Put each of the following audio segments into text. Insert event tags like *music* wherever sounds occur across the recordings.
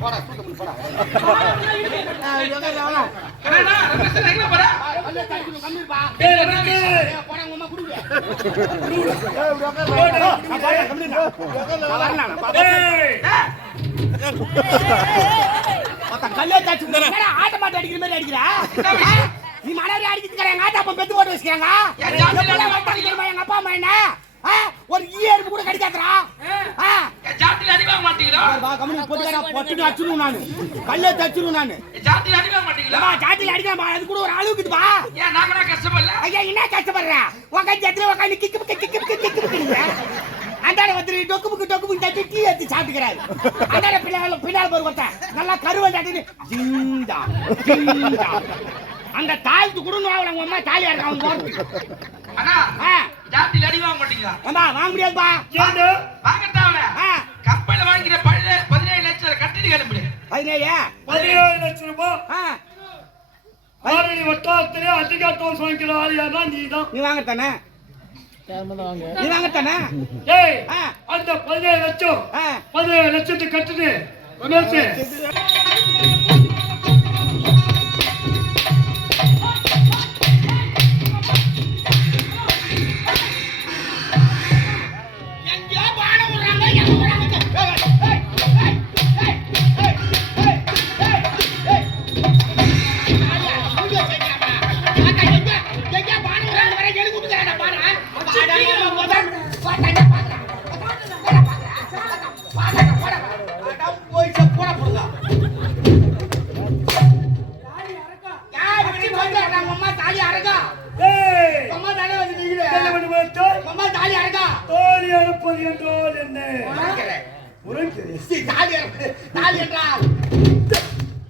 போடா தூக்க முடியும் போடா என்னடா, ரமேஷ் எங்க போற? கம்மிப்பா டேய், ரமேஷ். போடா உங்க அம்மா குடுங்க கல்லே தாச்சு ஆட்ட மாட்ட அடிக்கிற மாதிரி அடிக்கிறா நீ மணாரி அடிக்கிறது எங்க ஆட்டா அப்பா பெத்து போட்டு அடிக்கிறமா எங்க அப்பா அம்மா என்ன? ஒரு எறும்பு கூட கடிக்காதரா என் ஜாதியில அடி வாங்க மாட்டீங்களா? கம்பெனி போட்டுக்காரா பொட்டுன்னு வச்சிருவேன் நானு. கல்லே தச்சிருவேன் நானு. என் ஜாதியில அடி வாங்க மாட்டீங்களா? ஏம்மா, ஜாத்தியில அடிக்காம அது கூட ஒரு அளவுக்குதுப்பா ஏன் நாங்களா கஷ்டப்படல? ஐயா என்ன கஷ்டப்படுற? உக்காந்து எத்தனை உக்காந்து கிக்கு கிக்கு கிக்கு கிக்கு கிக்கு அந்தாட வந்து டொக்கு புக்கு டொக்கு புக்கு தட்டி டீ எடுத்து சாப்பிட்டுக்கிறாரு. அந்தாட பின்னால பின்னால போய் ஒருத்தன். நல்லா கருவன் தட்டி ஜிங்கா ஜிங்கா அந்த தாழ்த்து கொடுன்னு அவங்க அம்மா தாலியா இருக்க அவங்க போறதுக்கு அண்ணா, ஆ. ஜாதியில அடி வாங்க மாட்டீங்களா? ஏம்பா வாங்க முடியாதுப்பா. அவனை. ஆ. கப்பல்ல வாங்கிற பழைய பதினேழு லட்சம் கட்டிட்டு கிளம்பு பதினேழு? பதினேழு லட்சம் ரூபாய் ஆ. ஆரணி வட்டாரத்திலே அதிக டோஸ் வாங்கிக்கிற ஆள் யாருன்னா நீதான். நீ வாங்கத்தானே? நீ வாங்கத்தானே? ஏய் ஆ. அந்த பதினேழு லட்சம் ஆ. பதினேழு லட்சத்தை கட்டுது ரமேஷ்.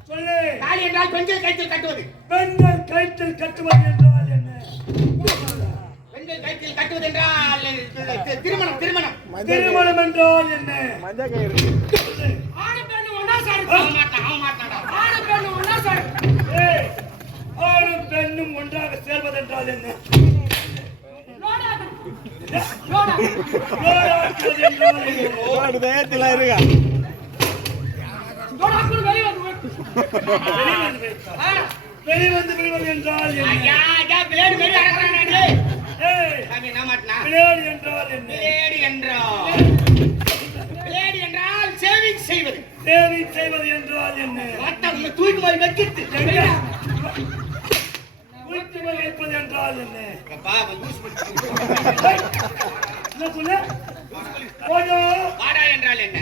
சொல்லு. தாலி என்றால் பெண்கள் கைத்தில் கட்டுவது. பெண்கள் கயிற்றில் கட்டுவது என்றால் திருமணம் திருமணம். திருமணம் என்றால் என்ன? ஆணு பெண்ணு ஒண்ணா சேரு. அவன் மாட்டான், அவன் மாட்டான்டா. ஆணு பெண்ணு ஒண்ணா சேரு. ஏய் ஆணும் பெண்ணும் ஒன்றாக சேர்வதென்றால் என்ன? என்ன? வெளிவந்து விடுவது என்றால் சாமி, என்ன மாட்டினா? என்றால் என்ன? பிளேடு என்றால்? பிளேடு என்றால் சேவிங் செய்வது. தேவை செய்வது என்றால் என்ன? மத்தவங்க தூக்கி போய் வைக்கிறது வைப்பது என்றால் என்ன? அப்பா, பண்ணி- சொல்லு. வாடா என்றால் என்ன?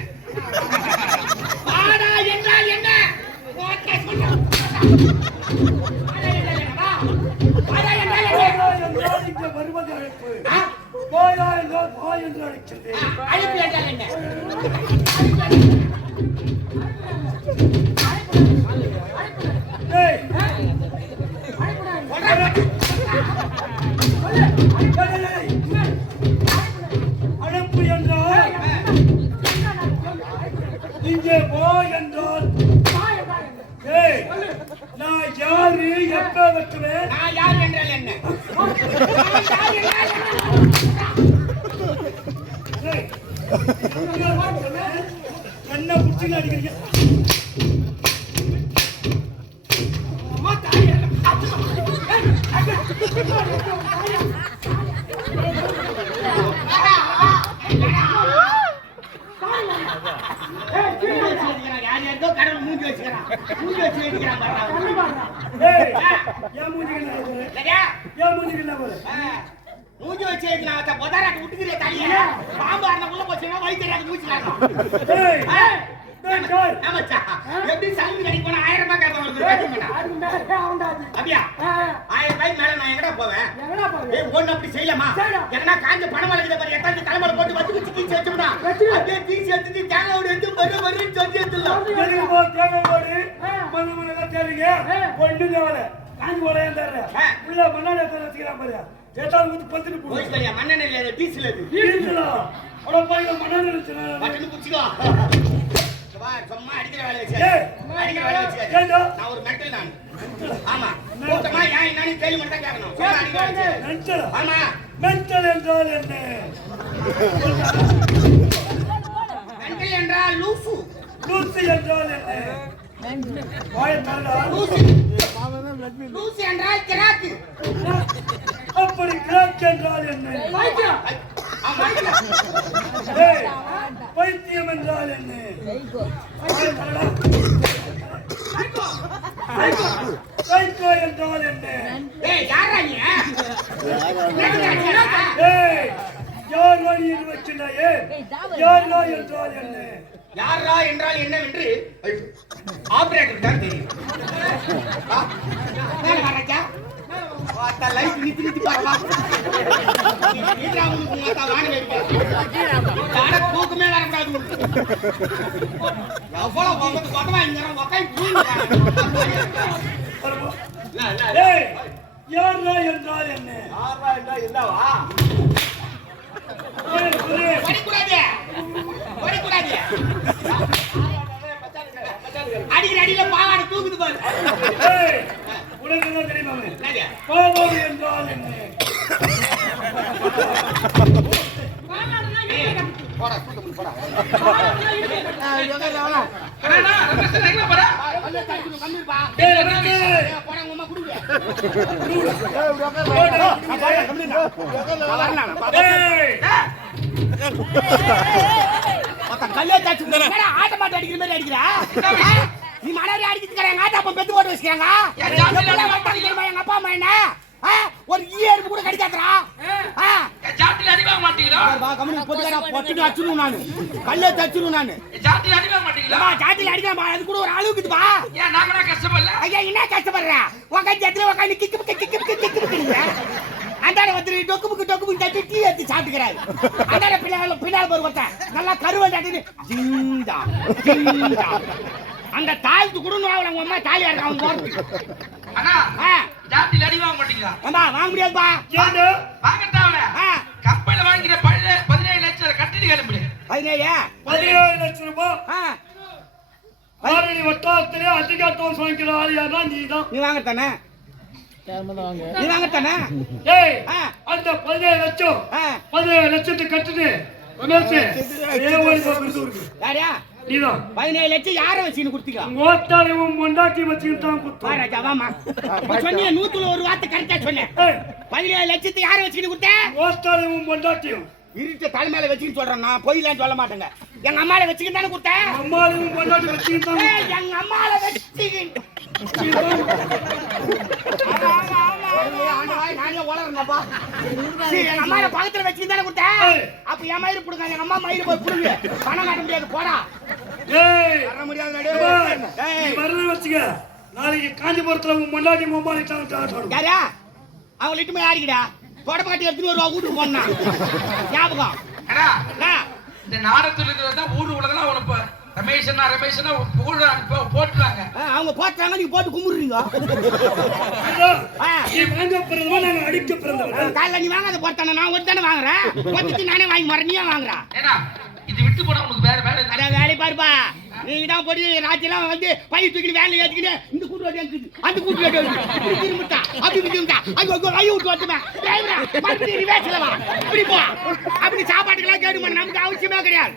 வாடா என்றால் என்ன? சொல்லு. வாடா என்றால் என்ன? வா. வாடா என்றால் என்ன? போடா என்றால் இங்கே வருவது அழைப்பு ஆ? போடா வா என்று அழைக்கின்றேன் அழைப்பு என்றால் என்ன? என்ன புடிச்சு அடிக்கிறீங்க மூஞ்சி வச்சுக்கிறான் மூஞ்சி வச்சு வைக்கிறான் ஏன் மூஞ்சிக்கு என்ன போற ஏன் மூஞ்சிக்கு என்ன போற மூஞ்சி வச்சு அத்த பொதாராட்டு விட்டுக்கிறிய தனியா? பாம்பு அண்ணன் உள்ள போச்சுன்னா வயிற்று தெரியாது மூச்சு எப்படி சலுகை கடைக்கு போனா ஆயிரம் ரூபாய் வருது கேட்டுங்கண்ணா. அப்படியா? ஆயிரம் ரூபாய் மேல நான் எங்கடா போவேன்? ஏய் ஒண்ணு அப்படி செய்யலாமா? எங்கன்னா காஞ்ச பணம் வளர்க்குத பாரு எட்டாந்து தலைமையில போட்டு வச்சு வச்சு கீச்சு வச்சுடா அப்படியே தீசி எடுத்து தேங்காய் எடுத்து வரு வருன்னு சொல்லி போ தேவை போடு? மண்ணு மண்ணு தேவைங்க ஒண்ணு தேவை காஞ்சி போட. உள்ள மண்ணாடி எத்தனை வச்சுக்கிறான் பாரு. ஏதாவது ஊத்து பத்துட்டு போய் மண்ணெண்ணெய் இல்லையா டீசல் அது இருக்கலாம் அட பட்டுன்னு குச்சிக்கோ சும்மா அடிக்கிற வேலை வச்சு. ஏய். அடிக்கிற வேலை வச்சு. நான் ஒரு மெட்டல் நான். ஆமா. கூட்டமா ஏன் என்னன்னு கேள்வி மட்டும் தான் கேட்கணும். சும்மா அடிக்கிற வேலை வச்சு. மென்டல் ஆமா. மென்டல் என்றால் என்ன? லூசி. என்றால் என்ன? வாயை தரடா. லூசி என்றால் கிராக்கு அப்படி கிராக் என்றால் என்ன பைத்தியம் ஏய், பைத்தியம் என்றால் என்ன வாயை தரடா. சைக்கோ என்றால் என்ன ஏய் யாரா நீ என்னடா ஏய், யார் வழியில் வைக்கிறாயே யாரா என்றால் என்ன யாரா என்றால் என்னவென்று ஆபரேட்டர் தான் தெரியும். யார தூக்கமே வரக்கூடாது. எவ்வளவு பக்கமா இங்க யாரா என்றால் என்ன ஏய், சொல்லு. படிக்கூடாது. படிக்கூடாது. அடிக்கிற அடியில பாவாடை தூக்குது பாரு உனக்கு என்ன தெரியுமாமே என்றால் என்ன போடா, தூக்கு போடா. ஆட்ட? நீ மணாரி அடிக்கிறதுக்கார எங்க ஆத்தா அப்பா பெத்து போட்டு வச்சுக்கிறாங்க எங்க அப்பா அம்மா என்ன ஆ? ஒரு ஈ எறும்பு கூட கடிக்காதடா ஜாட்டில அடி வாங்க மாட்டீங்களா? பாரு, பா, கம்முனு பொட்டுக்காரா, பொட்டுன்னு அடிச்சிருவேன் நானு. கல்லே தச்சிருவேன் நானு. ஜாட்டில அடி வாங்க மாட்டீங்களா? ஏம்மா, ஜாத்தியில அடிக்கிறேன்ப்பா, அது கூட ஒரு அளவுக்குதுப்பா. ஏன் நாங்களா கஷ்டப்படல? ஐயா, என்ன கஷ்டப்படுற? உக்காந்து இடத்துல உக்காந்து கிக்கு கிக்கு புக்கு, கிக்கு புக்குங்கிற. அந்தாண்ட ஒருத்தர் டொக்கு புக்கு, டொக்கு புக்கு தட்டி டீ எடுத்து சாப்பிட்டுக்கிறாரு. அந்தாண்ட பின்னால பின்னால போற ஒருத்தன் நல்லா கருவல் தட்டின்னு ஜிங்கா, ஜிங்கா. அந்த தாழ்த்து கொடுன்னு அவளை உங்க அம்மா தாலியா இருக்க அவன் போறதுக்கு அண்ணா, ஆ, ஜாட்டில அடி வாங்க மாட்டீங்களா? ஏம்பா, வாங்க முடியாதுப்பா. ஏண்டா? வாங்கத்தான் அவனை. ஆ, கப்பல்ல வாங்கிற பழைய பதினேழு லட்சம் கட்டிட்டு கிளம்பு பதினேழு. பதினேழு லட்சம் ரூபாய். ஆ, ஆரணி வட்டாரத்திலே அதிக டோஸ் வாங்கிக்கிற ஆள் நீதான். நீ வாங்கத்தானே? நீ வாங்கத்தானே? ஏய் ஆ, அந்த பதினேழு லட்சம் ஆ, பதினேழு லட்சத்தை கட்டுது ரமேஷ் ஏ ஒரு யாரையா நீதான் பதினேழு லட்சம் யாரை வச்சுன்னு கொடுத்தீங்க ஓட்டாளையும் பொண்டாட்டி வச்சுக்கிட்டு தான் வா குத்தம் ராஜா வாமா சொன்னீங்க நூத்துல ஒரு வார்த்தை கரெக்டா சொன்னேன். பதினேழு லட்சத்தை யாரை வச்சுக்கிட்டு கொடுத்த? ஓட்டாளையும் பொண்டாட்டியும். இருட்ட தலைமையில வச்சுக்கிட்டு சொல்றேன் நான் பொய்லாம் சொல்ல மாட்டேங்க. எங்க அம்மால வச்சுக்கிட்டு தானே கொடுத்தேன் அம்மாளையும் பொண்டாட்டி வச்சுக்கிட்டு எங்க அம்மால வச்சுக்கிட்டு பக்கத்துல வச்சுக்கிட்டு தானே கொடுத்தேன். அப்ப என் மயிறு புடுங்க எங்க அம்மா மயிறு போய் புடுங்க. பணம் காட்ட முடியாது போடா. வரல வச்சுக்க. நாளைக்கு காஞ்சிபுரத்துல உன் பொண்டாட்டி மொபைல் தான் யாரா? அவங்க லிட்டுமே யாருக்கிடா தொடப்பாட்டி எடுத்துட்டு வருவா வீட்டுக்கு போனா. ஞாபகம். இந்த நாடகத்துல இருக்கிறது ஊர் உலகெல்லாம் இப்ப ரமேஷனா ரமேஷனா இப்போ போட்டுறாங்க. அவங்க போட்டுறாங்க நீங்க போட்டு கும்பிடுறீங்க. நீ வாங்க நாங்க அடிக்க பிறந்தவன் காலைல நீ வாங்காத போட்டானே? நான் ஒரு தானே வாங்குறேன். போட்டுட்டு நானே வாங்கி வரேன் நீயே விட்டு போனா உனக்கு வேற வேலை. அட வேலை பாருப்பா. நீங்க தான் போய் ராத்திரிலாம் வந்து பை தூக்கிட்டு வேலை ஏத்திக்கிட்டு இந்த கூட்டு வண்டி இருக்குது அந்த கூட்டு வண்டி இருக்குது திரும்பிட்டா அப்படி திரும்பிட்டா ஐயோ ஐயோ ஐயோ விட்டு வந்துமே டிரைவரா மறுபடியும் ரிவேஸ்ல வா. இப்படி போ. அப்படி சாப்பாட்டுக்கெல்லாம் கேடுமா நமக்கு அவசியமே கிடையாது.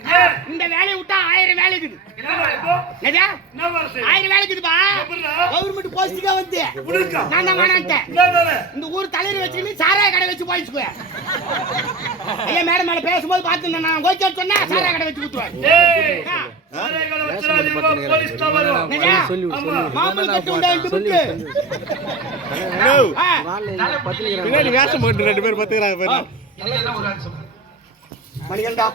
இந்த வேலையை விட்டா ஆயிரம் வேலை இருக்குது. என்ன? ஆயிரம் வேலை இருக்குதுப்பா? கவர்மெண்ட் போஸ்டிங்கா வந்து. உனக்கா? நான் தான் வேணான்ட்டேன்? இந்த ஊர் தலைவர் வச்சுக்கிட்டு சாராய கடை வச்சு போயிச்சுக்குவேன் ஐயா மேடம் மேல பேசும்போது பார்த்து நான் கோச்சா சொன்னா சாராய கடை வச்சு புத்தி. பின்னாடி வேஷம் போட்டு ரெண்டு பேர் பத்துக்கிறாங்க. மணிகண்டா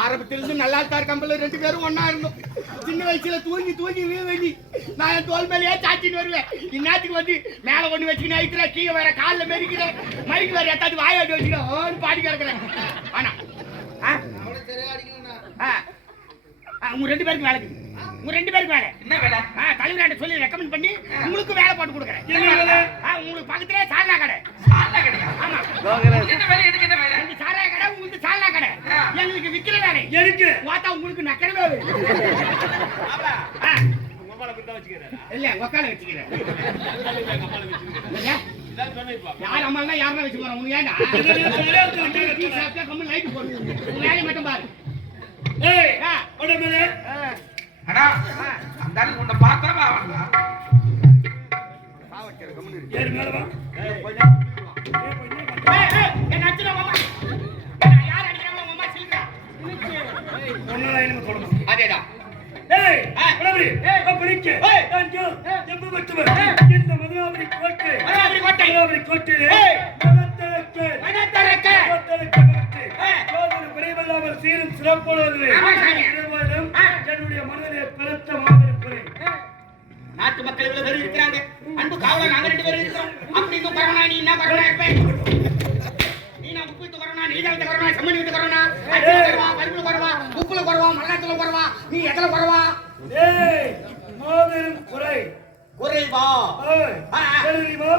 ஆரம்பத்திலிருந்து நல்லா இருக்கார் கம்பல ரெண்டு பேரும் ஒன்னா இருந்தோம். சின்ன வயசுல தூங்கி தூங்கி வீ வேண்டி நான் என் தோல் மேலேயே சாச்சிட்டு வருவேன். இந்நேரத்துக்கு வந்து மேல ஒன்று வச்சுக்கின்னு ஐக்கிற கீழே வேற காலில் மெரிக்கிறேன் மைக்கு வேற எத்தாச்சு வாயாட்டி வச்சுக்கிறேன். ஓன்னு பாடி கிடக்குறேன். ஆனா ஆ? ஆ. ஆ, உங்க ரெண்டு பேருக்கு வேலைக்கு உங்க ரெண்டு பேருக்கு வேலை. என்ன வேலை? ஆ, தலைவர்கிட்ட சொல்லி ரெக்கமெண்ட் பண்ணி உங்களுக்கு வேலை போட்டு கொடுக்குறேன். என்ன வேலை? ஆ, உங்களுக்கு பக்கத்திலே சால்னா கடை. சால்னா கடையா? ஆமா. என்ன வேலை? எனக்கு என்ன வேலை? இந்த சாராய கடை உங்களுக்கு சால்னா கடை. ஆ. எங்களுக்கு விக்கிற வேலை. எதுக்கு? பார்த்தா உங்களுக்கு நக்கிற வேலை. ஆ. இல்ல உக்கால வச்சுக்கிறேன்? யார் அம்மா யாருன்னா வச்சு போறோம்? உனக்கு ஏன்டா? *laughs* டீ சாப்பிட்டா கம்மி லைட் போடு உன் வேலையை மட்டும் பாரு. ஏய், அடா அந்த ஆளு உன்னை பார்த்தா வாங்களா என்ன அச்சுடா மாமா யார் அடிக்கிறாங்க மாமா சில்லுடா ஒண்ணு என்ன ஏய் பிரபு ஏய். பிடிக்கு ஏய். தேங்க் யூ எம்பு வெட்டுவர் இந்த மதுராபுரி கோட்டை. மதுராபுரி கோட்டை. மதுராபுரி கோட்டையிலே மனத்தரக்கு மனத்தரக்கு சீரும் சிறப்போடு மனிதனை பிறத்த மாந்திருக்கிறேன் நாட்டு மக்கள் இவ்வளவு பேர் இருக்கிறாங்க அன்பு காவலர் நாங்க ரெண்டு பேரும் இருக்கிறோம். அப்படி இன்னும் கொரோனா நீ என்ன கொரோனா இருப்பேன் நீ நான் உப்பு விட்டு கொரோனா நீ தான் கொரோனா சம்மணி விட்டு கொரோனா கொரோனா பருப்புல கொரோனா உப்புல கொரோனா மல்லாத்துல கொரோனா நீ எதுல கொரோனா? மாபெரும் குறை. குறைவா? தெரியுமா